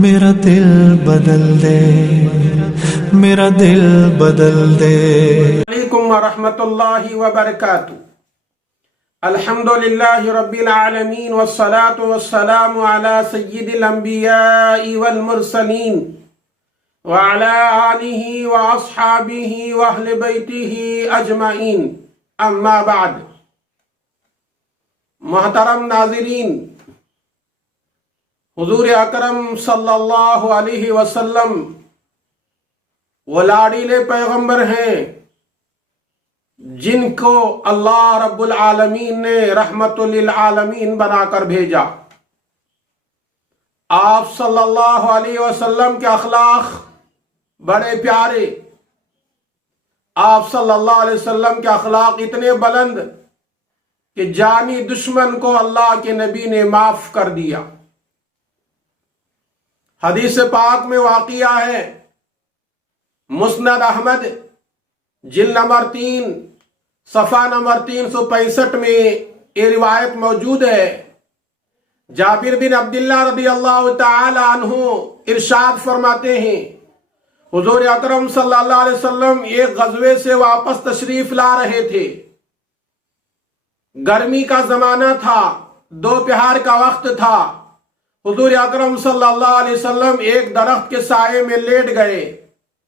میرا دل بدل دے، میرا دل بدل دے۔ علیکم ورحمۃ اللہ وبرکاتہ۔ الحمدللہ رب العالمین والصلاة والسلام علی سید الانبیاء والمرسلین وعلی آلہ واصحابہ واہل بیتہ اجمعین، اما بعد۔ محترم ناظرین، حضور اکرم صلی اللہ علیہ وسلم وہ لاڈیلے پیغمبر ہیں جن کو اللہ رب العالمین نے رحمت للعالمین بنا کر بھیجا۔ آپ صلی اللہ علیہ وسلم کے اخلاق بڑے پیارے، آپ صلی اللہ علیہ وسلم کے اخلاق اتنے بلند کہ جانی دشمن کو اللہ کے نبی نے معاف کر دیا۔ حدیث پاک میں واقعہ ہے، مسند احمد جلد نمبر 3 صفحہ نمبر 365 میں یہ روایت موجود ہے۔ جابر بن عبداللہ رضی اللہ تعالی عنہ ارشاد فرماتے ہیں، حضور اکرم صلی اللہ علیہ وسلم ایک غزوے سے واپس تشریف لا رہے تھے۔ گرمی کا زمانہ تھا، دوپہر کا وقت تھا۔ حضور اکرم صلی اللہ علیہ وسلم ایک درخت کے سائے میں لیٹ گئے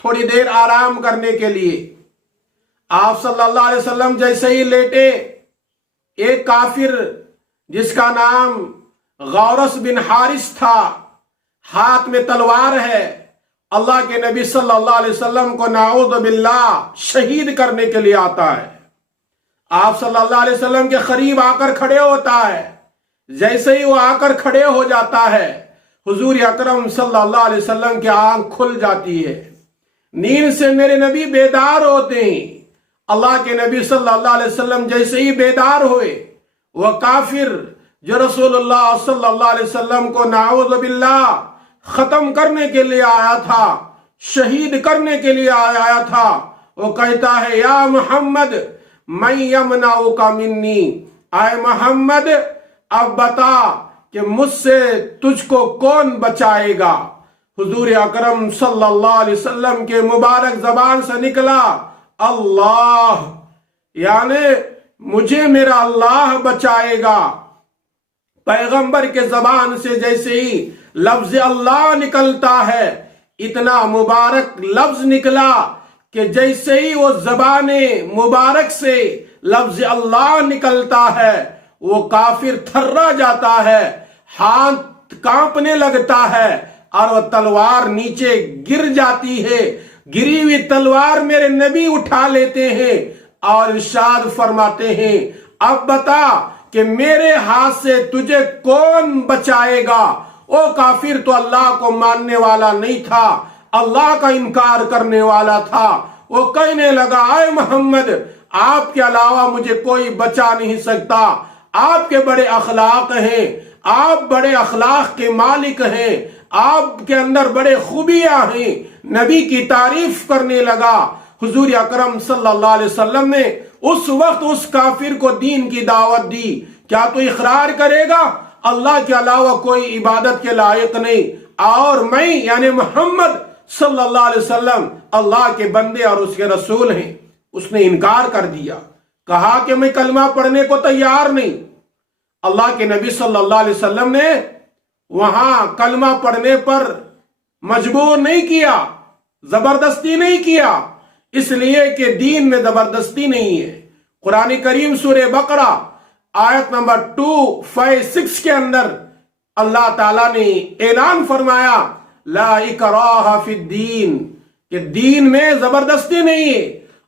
تھوڑی دیر آرام کرنے کے لیے۔ آپ صلی اللہ علیہ وسلم جیسے ہی لیٹے، ایک کافر جس کا نام غورث بن حارث تھا، ہاتھ میں تلوار ہے، اللہ کے نبی صلی اللہ علیہ وسلم کو نعوذ باللہ شہید کرنے کے لیے آتا ہے۔ آپ صلی اللہ علیہ وسلم کے قریب آ کر کھڑے ہوتا ہے۔ جیسے ہی وہ آ کر کھڑے ہو جاتا ہے، حضور اکرم صلی اللہ علیہ وسلم کی آنکھ کھل جاتی ہے، نیند سے میرے نبی بیدار ہوتے ہیں۔ اللہ کے نبی صلی اللہ علیہ وسلم جیسے ہی بیدار ہوئے، وہ کافر جو رسول اللہ صلی اللہ علیہ وسلم کو نعوذ باللہ ختم کرنے کے لیے آیا تھا، شہید کرنے کے لیے آیا تھا، وہ کہتا ہے، یا محمد من یمنعک منی، اے محمد اب بتا کہ مجھ سے تجھ کو کون بچائے گا۔ حضور اکرم صلی اللہ علیہ وسلم کے مبارک زبان سے نکلا، اللہ، یعنی مجھے میرا اللہ بچائے گا۔ پیغمبر کے زبان سے جیسے ہی لفظ اللہ نکلتا ہے، اتنا مبارک لفظ نکلا کہ جیسے ہی وہ زبان مبارک سے لفظ اللہ نکلتا ہے، وہ کافر تھرا جاتا ہے، ہاتھ کانپنے لگتا ہے اور وہ تلوار نیچے گر جاتی ہے۔ گری ہوئی تلوار میرے نبی اٹھا لیتے ہیں اور ارشاد فرماتے ہیں، اب بتا کہ میرے ہاتھ سے تجھے کون بچائے گا۔ وہ کافر تو اللہ کو ماننے والا نہیں تھا، اللہ کا انکار کرنے والا تھا۔ وہ کہنے لگا، اے محمد، آپ کے علاوہ مجھے کوئی بچا نہیں سکتا۔ آپ کے بڑے اخلاق ہیں، آپ بڑے اخلاق کے مالک ہیں، آپ کے اندر بڑے خوبیاں ہیں۔ نبی کی تعریف کرنے لگا۔ حضور اکرم صلی اللہ علیہ وسلم نے اس وقت اس کافر کو دین کی دعوت دی، کیا تو اقرار کرے گا اللہ کے علاوہ کوئی عبادت کے لائق نہیں، اور میں یعنی محمد صلی اللہ علیہ وسلم اللہ کے بندے اور اس کے رسول ہیں؟ اس نے انکار کر دیا، کہا کہ میں کلمہ پڑھنے کو تیار نہیں۔ اللہ کے نبی صلی اللہ علیہ وسلم نے وہاں کلمہ پڑھنے پر مجبور نہیں کیا، زبردستی نہیں کیا، اس لیے کہ دین میں زبردستی نہیں ہے۔ قرآن کریم سورہ بقرہ آیت نمبر 256 کے اندر اللہ تعالیٰ نے اعلان فرمایا، لا اکراہ فی الدین، کہ دین میں زبردستی نہیں ہے۔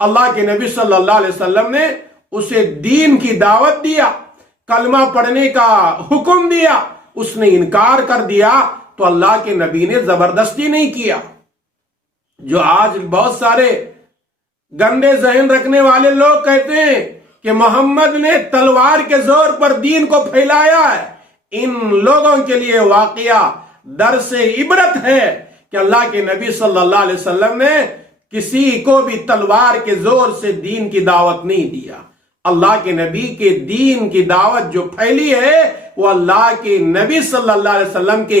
اللہ کے نبی صلی اللہ علیہ وسلم نے اسے دین کی دعوت دیا، کلمہ پڑھنے کا حکم دیا، اس نے انکار کر دیا، تو اللہ کے نبی نے زبردستی نہیں کیا۔ جو آج بہت سارے گندے ذہن رکھنے والے لوگ کہتے ہیں کہ محمد نے تلوار کے زور پر دین کو پھیلایا ہے، ان لوگوں کے لیے واقعہ درس عبرت ہے کہ اللہ کے نبی صلی اللہ علیہ وسلم نے کسی کو بھی تلوار کے زور سے دین کی دعوت نہیں دیا۔ اللہ کے نبی کے دین کی دعوت جو پھیلی ہے وہ اللہ کے نبی صلی اللہ علیہ وسلم کے